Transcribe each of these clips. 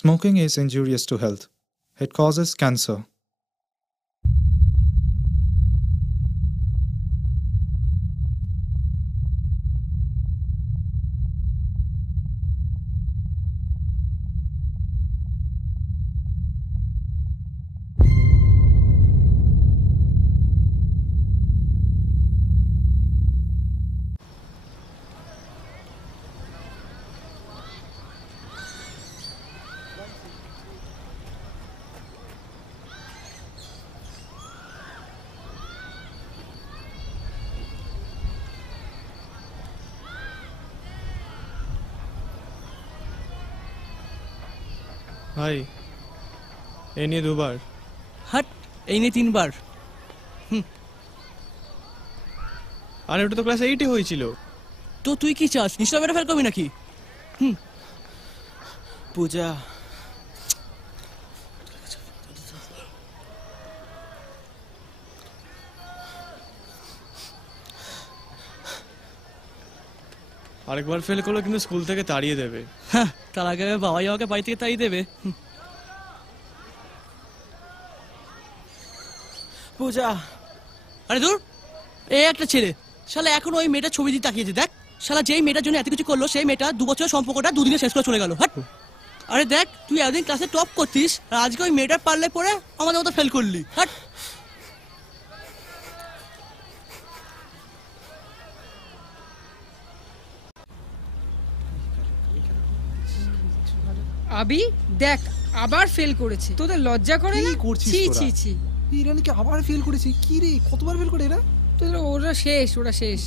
Smoking is injurious to health. It causes cancer. ভাই এই নিয়ে দুবার। হাট, এই নিয়ে 3 বার। আর ওটা তো ক্লাস 8-এ হয়েছিল। তো তুই কি চাস, নিশ্চয় মেরে ফেল করবি নাকি? পূজা, আরেকবার ফেল করলে কিন্তু স্কুল থেকে তাড়িয়ে দেবে। হ্যাঁ, তার আগে বাবাই আমাকে বাড়ি থেকে তাড়িয়ে দেবে। পূজা। আরে দূর, এই একটা ছেলে শালা এখন ওই মেয়েটার ছবি দিয়ে তাকিয়েছে। দেখ শালা, যেই মেয়েটার জন্য এত কিছু করলো সেই মেয়েটা 2 বছরের সম্পর্কটা 2 দিনে শেষ করে চলে গেল। হাট। আরে দেখ, তুই একদিন ক্লাসে টপ করতিস আর আজকে ওই মেয়েটার পারলে পরে আমাদের মতো ফেল করলি। হাট। আবি দেখ, আবার ফেল করেছে। তোদের লজ্জা করে না? কি করছিস ছি তোরা? ছি ছি। ইরানিকে আবার ফেল করেছি। কি রে, কতবার ফেল করে এরা? তোদের ওরা শেষ, ওরা শেষ।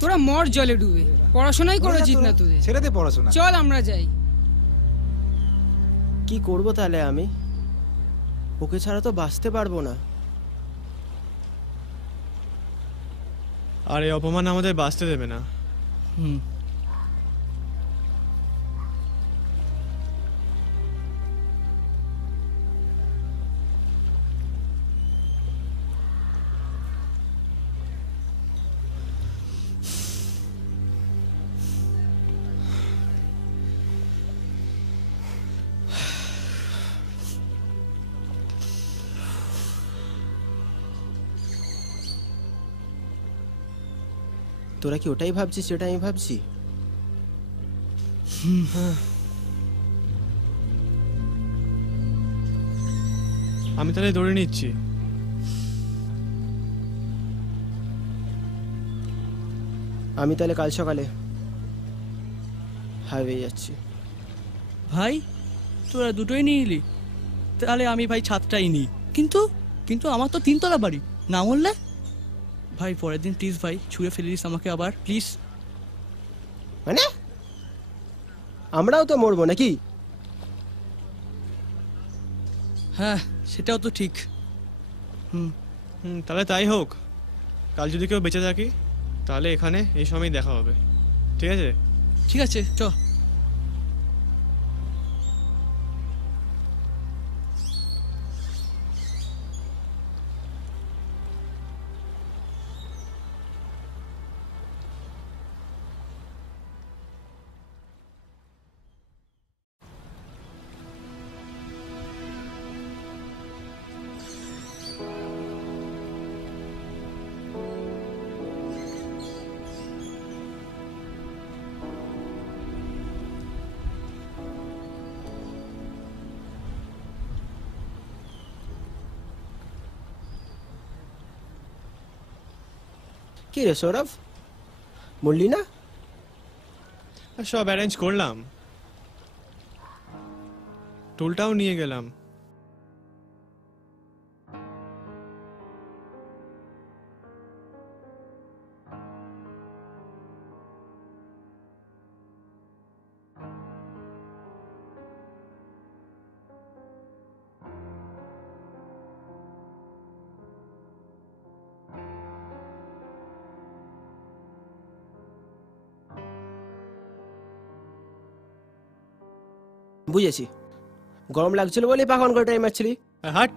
তোরা মর জলে ডুবে। পড়াশোনাই করো জিত না তোদের। ছেড়ে দে পড়াশোনা। চল আমরা যাই। কি করব তাহলে আমি? ওকে ছাড়া তো বাঁচতে পারবো না। আর এই অপমান আমাদের বাঁচতে দেবে না। হুম। তোরা কি ওটাই ভাবছিস যেটা আমি ভাবছি? আমি তাহলে ধরে নিচ্ছি। আমি তাহলে কাল সকালে হাইওয়ে যাচ্ছি। ভাই তোরা দুটোই নিয়ে নিলি, তাহলে আমি ভাই 7টাই নিই। কিন্তু কিন্তু আমার তো 3 তলা বাড়ি, না বললে? ভাই পরের দিন প্লিজ ভাই ছুঁড়ে ফেলে দিস আমাকে আবার, প্লিজ। মানে আমরাও তো মরবো নাকি? হ্যাঁ, সেটাও তো ঠিক। তাহলে তাই হোক। কাল যদি কেউ বেঁচে থাকি তাহলে এখানে এই সময় দেখা হবে, ঠিক আছে? ঠিক আছে, চ। কি রে সৌরভ, মরলি না? আর সব অ্যারেঞ্জ করলাম, টোলটাও নিয়ে গেলাম। বুঝেছি, গরম লাগছিল বলে পাখন করে টাইম মারছিলি। হাট,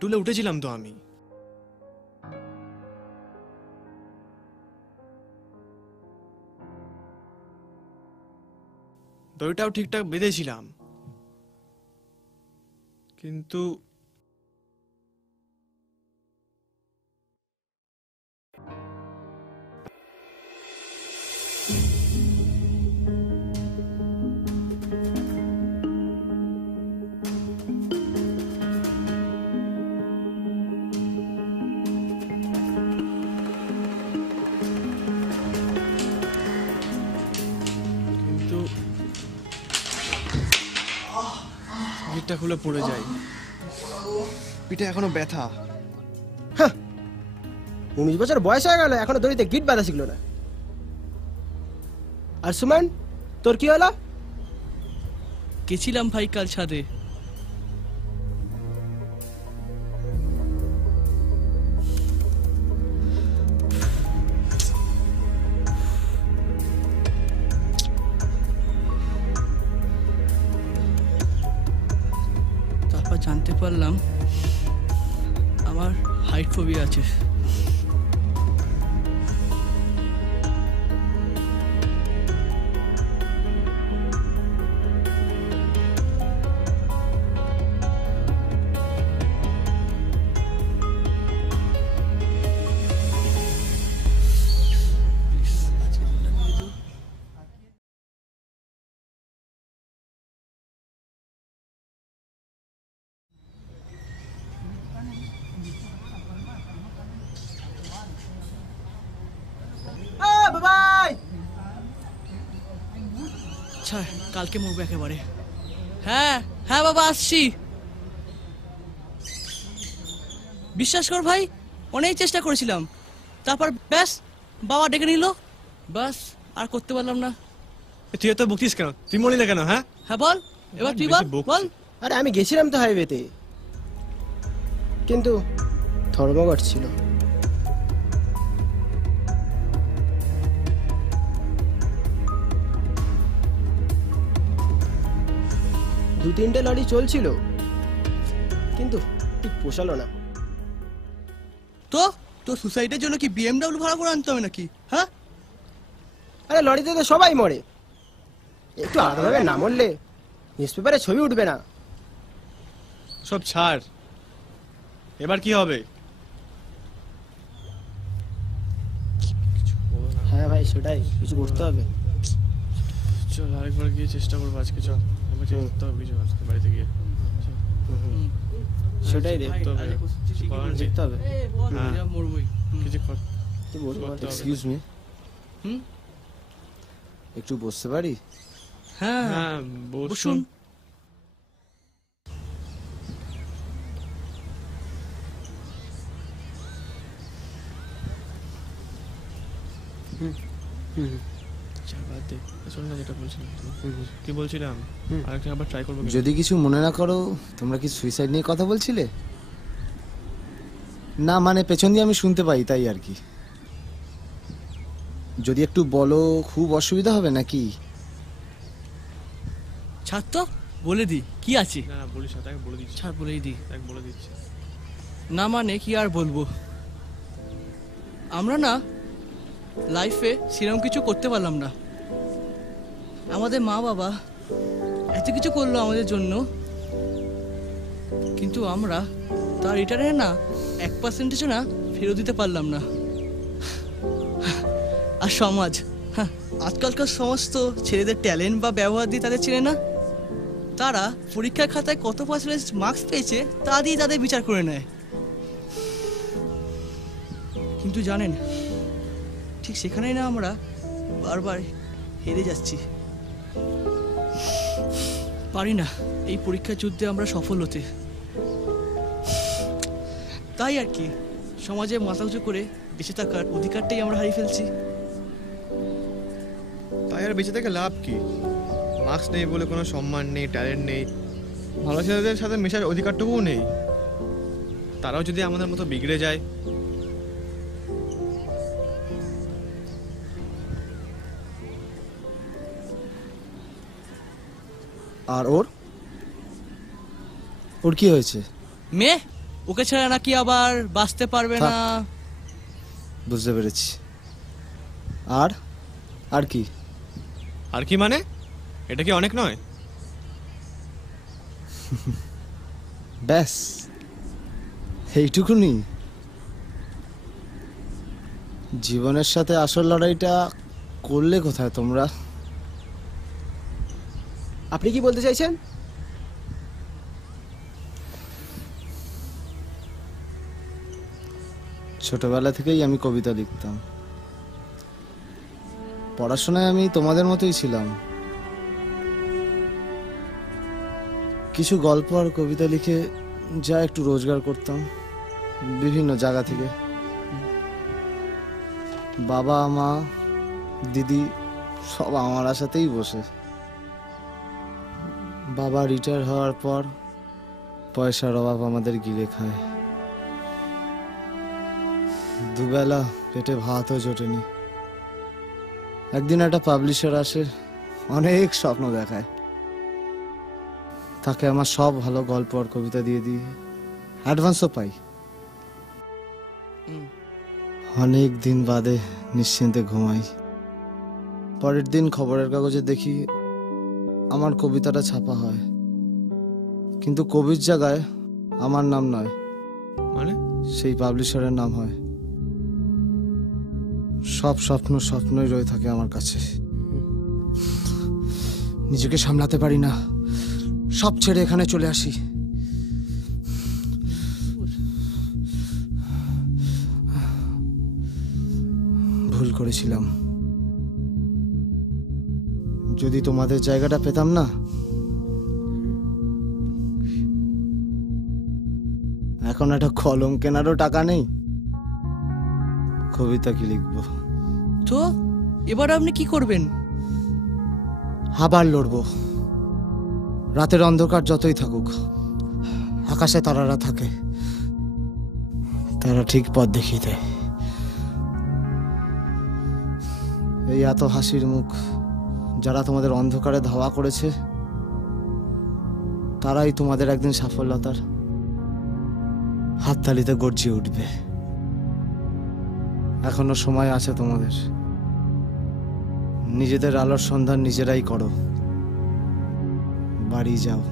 টুলে উঠেছিলাম তো আমি। দড়িটাও ঠিকঠাক বেঁধেছিলাম। কিন্তু গেটটা খুলে পড়ে যাই, পিঠে এখনো ব্যথা। 19 বছর বয়স হয়ে গেল এখনো দড়িতে গিট বাঁধা শিখলো না। আর সুমন, তোর কি হলো? গেছিলাম ভাই কাল ছাদে। তারপর জানতে পারলাম আমার হাইট ফোবিয়া আছে। বাবাই, ছাড়, কালকে মরবো একেবারে। হ্যাঁ হ্যাঁ বাবা, আসছি। বিশ্বাস কর ভাই, অনেক চেষ্টা করেছিলাম, তারপর ব্যাস বাবা ডেকে নিল, বাস আর করতে পারলাম না। তুই এত বকছিস কেন? তুই মরলি না কেন? হ্যাঁ হ্যাঁ বল, এবার তুই বল বল। আরে আমি গেছিলাম তো হাইওয়েতে, কিন্তু ধর্মঘট ছিল। দু তিনটে লরি চলছিল, কিন্তু ঠিক পোষালো না। তো তোর সুসাইডের জন্য কি বিএমডব্লিউ ভাড়া করে আনতে হবে নাকি? হ্যাঁ, আরে লরিতে তো সবাই মরে, একটু আলাদাভাবে না মরলে নিউজ পেপারে ছবি উঠবে না। সব ছাড়, এবার কি হবে? হ্যাঁ ভাই, সেটাই, কিছু করতে হবে। চল আরেকবার গিয়ে চেষ্টা করবো আজকে। চল আমাকে করতে হবে কিছু আজকে বাড়িতে গিয়ে। সেটাই রে, করতে হবে, কিছু করার নেই। দেখতে হবে। হ্যাঁ। মরবই। কিছু কর। কি বলবো? করতে হবে। এক্সকিউজ মি, হুম, একটু বসতে পারি? হ্যাঁ হ্যাঁ বসুন। বসুন। চল বাদ দে, শোন না যেটা বলছিলাম। কি বলছিলাম? আরেকটা আবার ট্রাই করবো। যদি কিছু মনে না করো, তোমরা কি সুইসাইড নিয়ে কথা বলছিলে? না মানে পেছন দিয়ে আমি শুনতে পাই, তাই আর কি। যদি একটু বলো, খুব অসুবিধা হবে নাকি? ছাড় তো, বলে দি কি আছে। না না বলিস না, তাকে বলে দিচ্ছি। ছাড়, বলেই দি। তাকে বলে দিচ্ছি। না মানে কি আর বলবো, আমরা না লাইফে সেরকম কিছু করতে পারলাম না। আমাদের মা বাবা এত কিছু করলো আমাদের জন্য, কিন্তু আমরা তার রিটার্নে না 1% না ফেরত দিতে পারলাম না। আর সমাজ, আজকালকার সমস্ত ছেলেদের ট্যালেন্ট বা ব্যবহার দিয়ে তাদের চেনে না। তারা পরীক্ষার খাতায় কত পার্সেন্টেজ মার্কস পেয়েছে তা দিয়ে তাদের বিচার করে নেয়। কিন্তু জানেন, ঠিক সেখানেই না আমরা বারবার হেরে যাচ্ছি। পারি না এই পরীক্ষার যুদ্ধে আমরা সফল হতে। তাই আর কি, সমাজে মাথা উঁচু করে বেঁচে থাকার অধিকারটাই আমরা হারিয়ে ফেলছি। তাই আর বেঁচে থেকে লাভ কি? মার্কস নেই বলে কোনো সম্মান নেই, ট্যালেন্ট নেই, ভালো ছেলেদের সাথে মেশার অধিকারটুকুও নেই। তারাও যদি আমাদের মতো বিগড়ে যায়, আর ওর কি হয়েছে? মেয়ে, ওকে ছাড়া নাকি আবার বাঁচতে পারবে না। বুঝতে পেরেছি। আর আর কি? আর কি মানে? এটা কি অনেক নয়? ব্যাস এইটুকুনি? জীবনের সাথে আসল লড়াইটা করলে কোথায় তোমরা? আপনি কি বলতে চাইছেন? ছোটবেলা থেকেই আমি কবিতা লিখতাম। পড়াশোনায় আমি তোমাদের মতোই ছিলাম। কিছু গল্প আর কবিতা লিখে যা একটু রোজগার করতাম বিভিন্ন জায়গা থেকে। বাবা মা দিদি সব আমার আশাতেই বসে। বাবা রিটায়ার হওয়ার পর পয়সার অভাব আমাদের গিলে খায়। দুবেলা পেটে ভাতও জোটেনি। একদিন একটা পাবলিশার আসে, অনেক স্বপ্ন দেখায়। তাকে আমার সব ভালো গল্প আর কবিতা দিয়ে দিই, অ্যাডভান্সও পাই। অনেক দিন বাদে নিশ্চিন্তে ঘুমাই। পরের দিন খবরের কাগজে দেখি আমার কবিতাটা ছাপা হয়, কিন্তু কবির জায়গায় আমার নাম নয়, মানে? সেই পাবলিশারের নাম হয়। সব স্বপ্ন স্বপ্নই রয়ে থাকে আমার কাছে। নিজেকে সামলাতে পারি না, সব ছেড়ে এখানে চলে আসি। ভুল করেছিলাম। যদি তোমাদের জায়গাটা পেতাম না, এখন একটা কলম কেনারও টাকা নেই, কবিতা কি লিখবো? তো এবার আপনি কি করবেন? আবার লড়বো। রাতের অন্ধকার যতই থাকুক, আকাশে তারারা থাকে, তারা ঠিক পথ দেখিয়ে দেয়। এই এত হাসির মুখ যারা তোমাদের অন্ধকারে ধাওয়া করেছে, তারাই তোমাদের একদিন সাফল্যতার হাততালিতে গর্জিয়ে উঠবে। এখনো সময় আছে তোমাদের। নিজেদের আলোর সন্ধান নিজেরাই করো। বাড়ি যাও,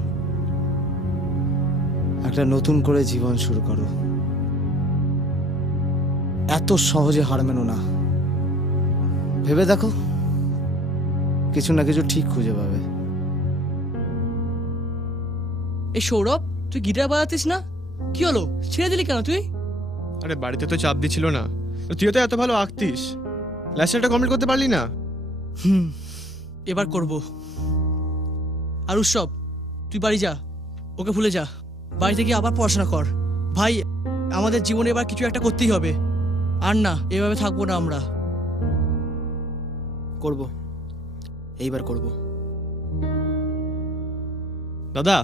একটা নতুন করে জীবন শুরু করো। এত সহজে হার মেনো না। ভেবে দেখো, কিছু না কিছু ঠিক খুঁজে পাবে। এই সৌরভ, তুই গিটার বাজাতিস না? কি হলো, ছেড়ে দিলি কেন তুই? আরে বাড়িতে তো চাপ দিছিল না, তুইও তো এত ভালো আঁকতিস, লেসনটা কমপ্লিট করতে পারলি না? এবার করব। আর উৎসব, তুই বাড়ি যা, ওকে ভুলে যা। বাড়ি থেকে আবার পড়াশোনা কর। ভাই, আমাদের জীবনে এবার কিছু একটা করতেই হবে। আর না, এভাবে থাকবো না আমরা। করব, এইবার করব। দাদা,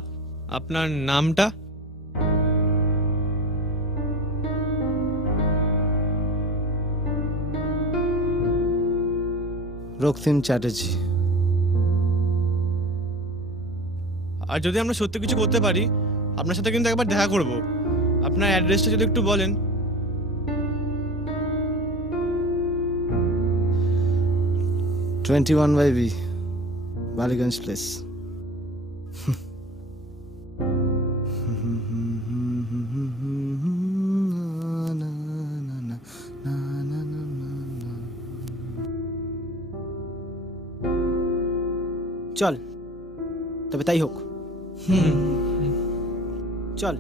আপনার নামটা? রক্তিম চ্যাটার্জি। আর যদি আমরা সত্যি কিছু করতে পারি, আপনার সাথে কিন্তু একবার দেখা করব। আপনার অ্যাড্রেসটা যদি একটু বলেন। 21/B, Ballygunge place. চল, তবে তাই হোক। চল।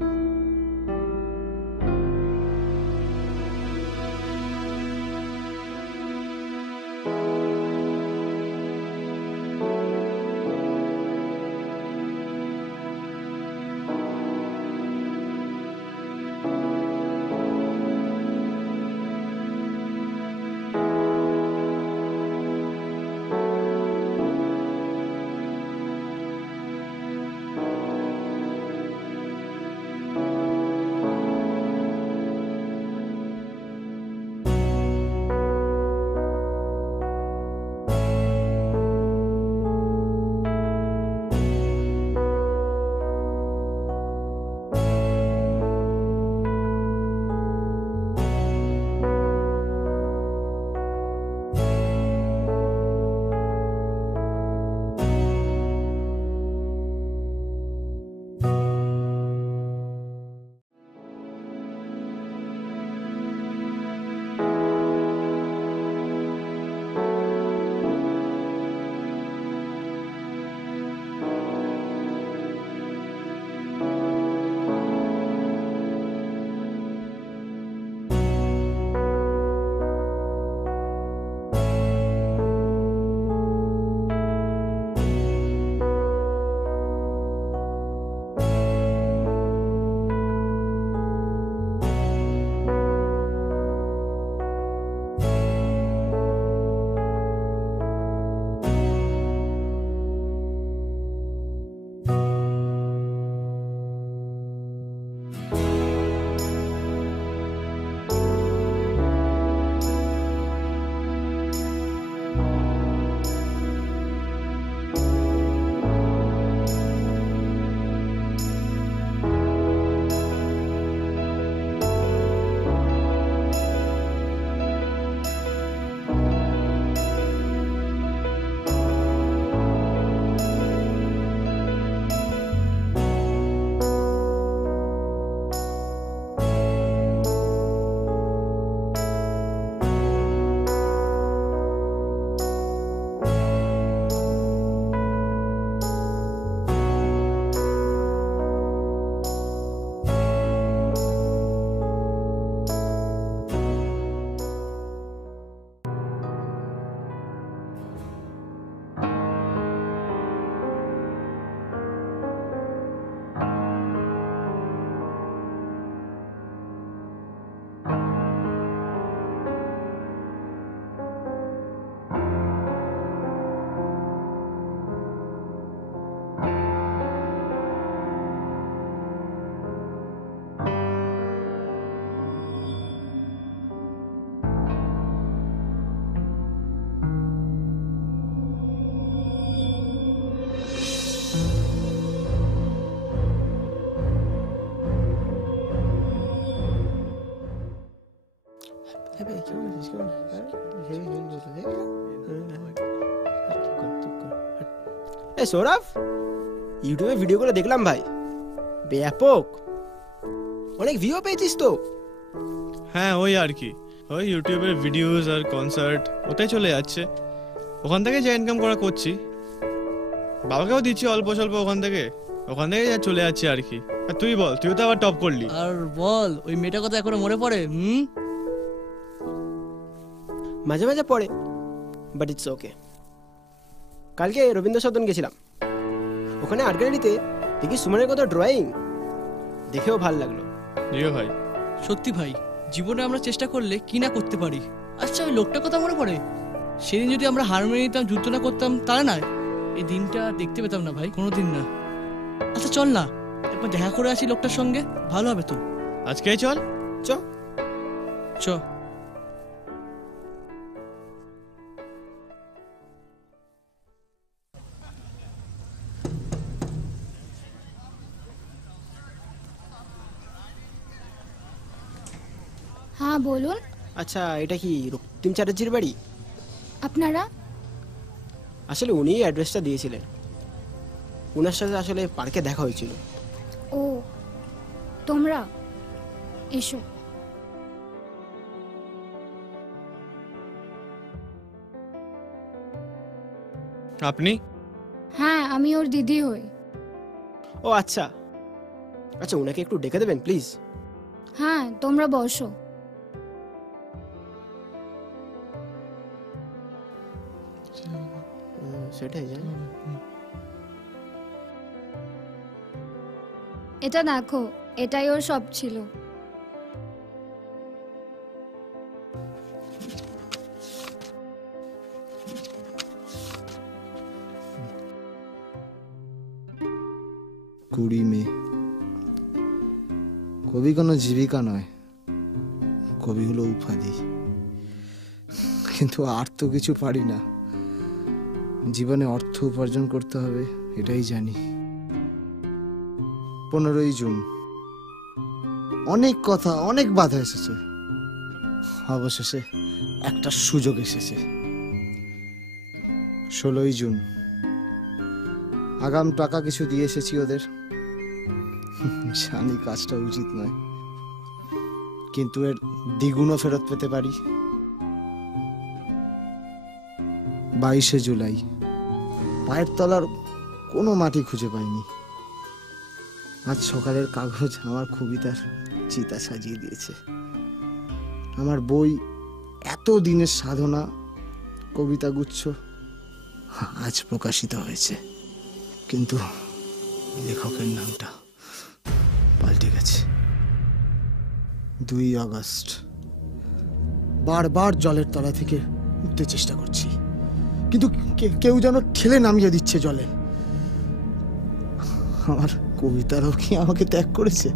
এ সৌরভ, ইউটিউবে ভিডিওগুলো দেখলাম ভাই, ব্যাপক, অনেক ভিউ পেয়েছিস তো। হ্যাঁ ওই আর কি, ওই ইউটিউবের ভিডিওস আর কনসার্ট ওটাই চলে যাচ্ছে, ওখান থেকে যা ইনকাম করা করছি, বাবাকেও দিচ্ছি অল্প স্বল্প ওখান থেকে যা চলে যাচ্ছে আর কি। আর তুই বল, তুই তো আবার টপ করলি। আর বল, ওই মেয়েটার কথা এখনো মনে পড়ে? মাঝে মাঝে পড়ে, বাট ইটস ওকে। কালকে রবীন্দ্র সদন গেছিলাম, ওখানে আর্ট গ্যালারিতে দেখি সুমনের কত ড্রয়িং, দেখেও ভাল লাগলো। জিও ভাই, সত্যি ভাই, জীবনে আমরা চেষ্টা করলে কি না করতে পারি। আচ্ছা, ওই লোকটার কথা মনে পড়ে? সেদিন যদি আমরা হার মেনে নিতাম, যুদ্ধ না করতাম, তাহলে না এই দিনটা দেখতে পেতাম না ভাই, কোনোদিন না। আচ্ছা চল না, একবার দেখা করে আসি লোকটার সঙ্গে, ভালো হবে তো। আজকেই চল। চ চ। হ্যাঁ বলুন। আচ্ছা, এটা কি রক্তিম চ্যাটার্জির বাড়ি? আপনারা? আসলে উনিই অ্যাড্রেসটা দিয়েছিলেন, ওনার সাথে আসলে পার্কে দেখা হয়েছিল। ও, তোমরা এসো। আপনি? হ্যাঁ, আমি ওর দিদি হই। ও আচ্ছা আচ্ছা, ওনাকে একটু ডেকে দেবেন প্লিজ। হ্যাঁ, তোমরা বসো। সেটাই যায়। এটা দেখো, এটাই ওর সব ছিল। কুড়ি মে। কবি কোনো জীবিকা নয়, কবি হলো উপাধি। কিন্তু আর তো কিছু পারি না, জীবনে অর্থ উপার্জন করতে হবে, এটাই জানি। 15ই জুন, অনেক কথা, অনেক বাধা এসেছে, অবশেষে একটা সুযোগ এসেছে। 16ই জুন, আগাম টাকা কিছু দিয়ে এসেছি ওদের। জানি কাজটা উচিত নয়, কিন্তু এর দ্বিগুণও ফেরত পেতে পারি। 22শে জুলাই, পায়ের তলার কোনো মাটি খুঁজে পাইনি। আজ সকালের কাগজ আমার কবিতার চিতা সাজিয়ে দিয়েছে। আমার বই, এত দিনের সাধনা, কবিতা গুচ্ছ আজ প্রকাশিত হয়েছে, কিন্তু লেখকের নামটা পাল্টে গেছে। 2 আগস্ট, বারবার জলের তলা থেকে উঠতে চেষ্টা করছি, কিন্তু কেউ যেন ঠেলে নামিয়ে দিচ্ছে জলে। আমার কবিতারও কি আমাকে ত্যাগ করেছে?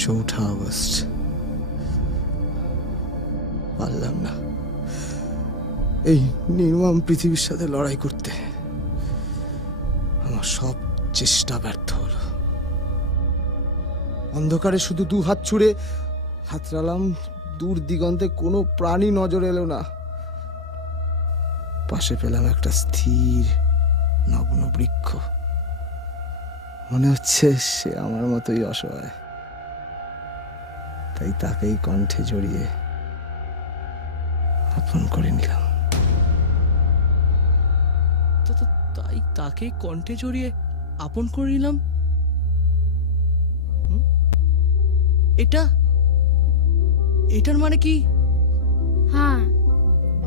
4 আগস্ট, পারলাম না এই নির্মম পৃথিবীর সাথে লড়াই করতে। আমার সব চেষ্টা ব্যর্থ হলো। অন্ধকারে শুধু 2 হাত ছুঁড়ে হাতড়ালাম, দূর দিগন্তে কোনো প্রাণী নজর এলো না। পাশে পেলাম একটা স্থির নগ্ন বৃক্ষ, মনে হচ্ছে সে আমার মতোই অসহায়, তাই তাকেই কণ্ঠে জড়িয়ে আপন করে নিলাম। তাই তাকে কণ্ঠে জড়িয়ে আপন করে নিলাম। এটার মানে কি? হ্যাঁ,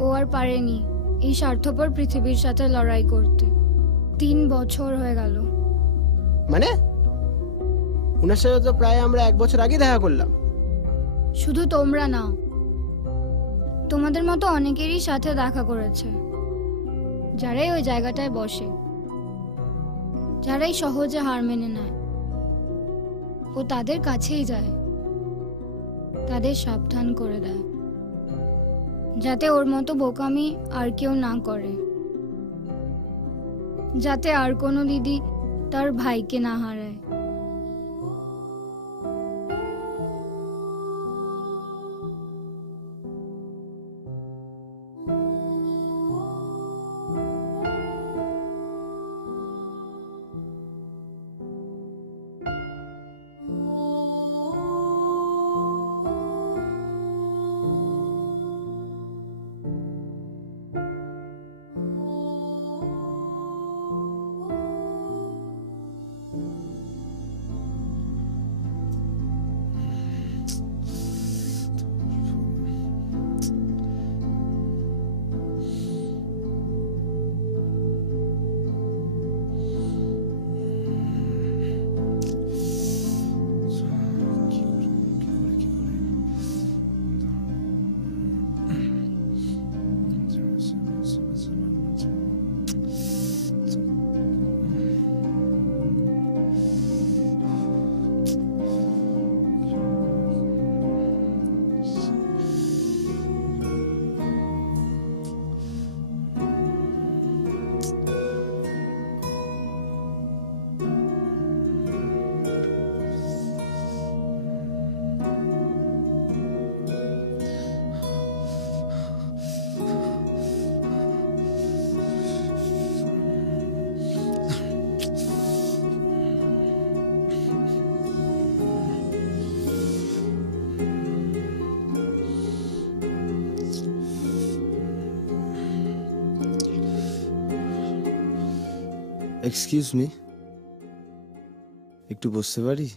ও আর পারেনি এই স্বার্থপর পৃথিবীর সাথে লড়াই করতে। 3 বছর হয়ে গেল। মানে ওনার সাথে তো প্রায় আমরা 1 বছর আগে দেখা করলাম। শুধু তোমরা না, তোমাদের মতো অনেকেরই সাথে দেখা করেছে, যারাই ওই জায়গাটায় বসে, যারাই সহজে হার মেনে নেয়। ও তাদের কাছেই যায়, তাদের সাবধান করে দেয়, যাতে ওর মতো বোকামি আর কেউ না করে, যাতে আর কোনো দিদি তার ভাইকে না হারায়। এক্সকিউজ মি, একটু বসতে পারি?